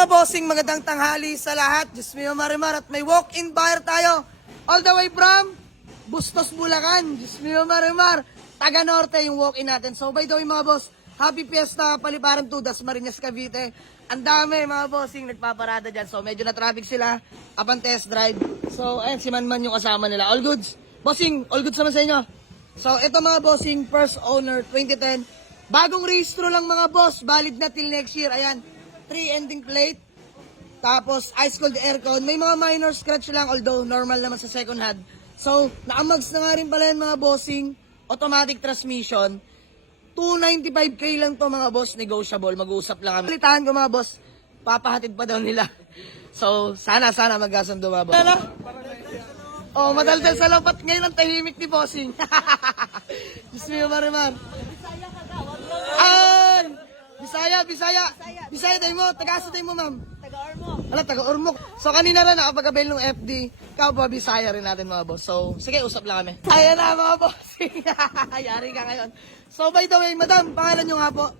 mga bossing, magandang tanghali sa lahat. Diyos mio Marimar at may walk-in buyer tayo. All the way from Bustos, Bulacan. Diyos mio Marimar, taga Norte yung walk-in natin. So by the way mga boss, Happy Fiesta, Paliparan 2, Dasmariñas, Cavite. Ang dami mga bossing nagpaparada dyan. So medyo na traffic sila, upon test drive. So ayan, si Manman yung kasama nila. All goods. Bossing, all goods naman sa inyo. So ito mga bossing, first owner, 2010. Bagong rehistro lang mga boss, valid na till next year. Ayan, 3 ending plate. Tapos ice cold aircon. May mga minor scratch lang, although normal naman sa second hand. So, nakamags na nga rin pala yan mga bossing. Automatic transmission. 295k lang to mga boss, negotiable. Mag-uusap lang kami. Palitahan ko mga boss, papahatid pa daw nila. So, sana magkasundo mga boss. Ano? Oh, madaldal sa lapat ngayon ang tahimik ni bossing. Diyos mo yung Marimar. Bisaya tayo mo. Taga-asa tayo mo, ma'am. Taga-Ormoc. Ala, taga-Ormoc. So, kanina rin nakapag-avail ng FD. Ikaw pa, Bisaya rin natin, mga boss. So, sige, usap lang kami. Ayan na, mga bossing. Yari ka ngayon. So, by the way, madam, pangalan nyo nga po?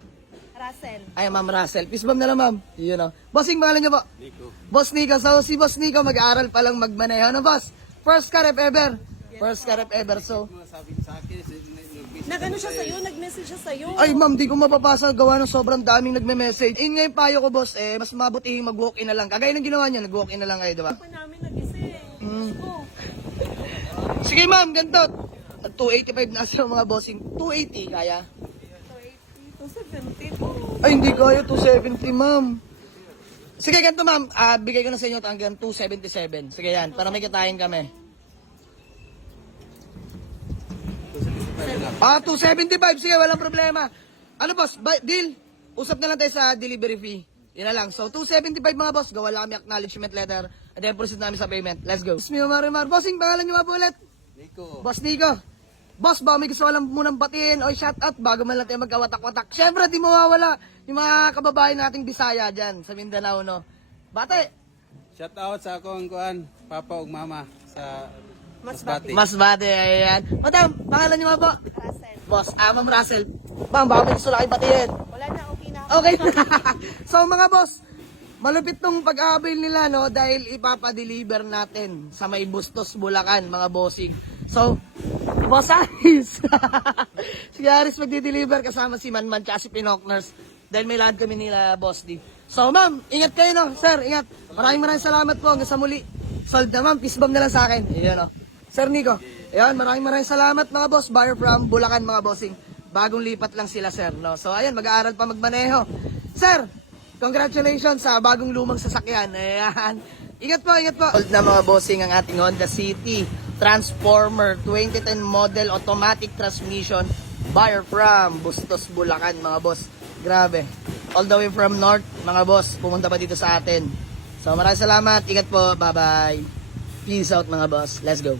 Russell. Ay, ma'am Russell. Peace bomb na lang, ma'am. Yun o. Bossing, pangalan nyo po? Nico. Boss Nico. So, si Boss Nico, mag-aaral pa lang magmaneho. Ano, boss? First car if ever. First car if ever. So, Sabi sa akin, Nag-ano siya sa'yo? Nag-message siya sa'yo? ay, ma'am, di ko mapapasa gawa ng sobrang daming nagme-message. In nga yung payo ko, boss, mas mabuti mag-walk-in na lang. Kagaya ng ginawa niya, nag-walk-in na lang kayo, diba? Pa namin nagising. Oh. Sige, ma'am, ganito. 285 na sila mga bossing. 280, kaya? 270. Ay, hindi kaya. 270, ma'am. Sige, ganito, ma'am. Bigay ko na sa inyo hanggang 277. Sige yan, para may kitahin kami. 275. Sige, walang problema. Ano, boss? Deal? Usap na lang tayo sa delivery fee. Yun na lang. So, 275 mga boss. Gawa lang kami acknowledgement letter. At then, proceed namin sa payment. Let's go. Boss, Marimar. Bossing, pangalan nyo nga po ulit. Nico. Boss Nico. Boss, baka may gusto ko lang munang batiin o shout out bago man lang tayo magkawatak-watak. Siyempre, di mawawala yung mga kababayan nating Bisaya dyan sa Mindanao, no? Bate! Shout out sa akong kuan, papa ug mama sa Masbate. Mas bate, ayan. Madam, pangalan nyo nga po? Russell. Boss, Ma'am Russell. Ma'am, baka may gusto lang kayo batiin. Wala na, okay na. Okay. So mga boss, malupit tong pag-avail nila, no, dahil ipapadeliver natin sa may Bustos, Bulacan, mga bossing. So, Boss Aris. Si Aris magdi-deliver kasama si Manman at si Pinokners dahil may lahat kami nila, Boss D. So ma'am, ingat kayo, no, sir, ingat. Maraming salamat po hanggang sa muli. Sold na, ma'am, peace bomb na lang sa akin. Ayan, no. Sir Nico, ayan, maraming salamat mga boss. Buyer from Bulacan, mga bossing. Bagong lipat lang sila, sir, no? So, ayan, mag-aaral pa magmaneho. Sir, congratulations sa bagong lumang sasakyan. Ayan. Ingat po, ingat po. Old na mga bossing ang ating Honda City Transformer 2010 model automatic transmission. Buyer from Bustos, Bulacan, mga boss. Grabe. All the way from north, mga boss. Pumunta pa dito sa atin. So, maraming salamat. Ingat po. Bye-bye. Peace out, mga boss. Let's go.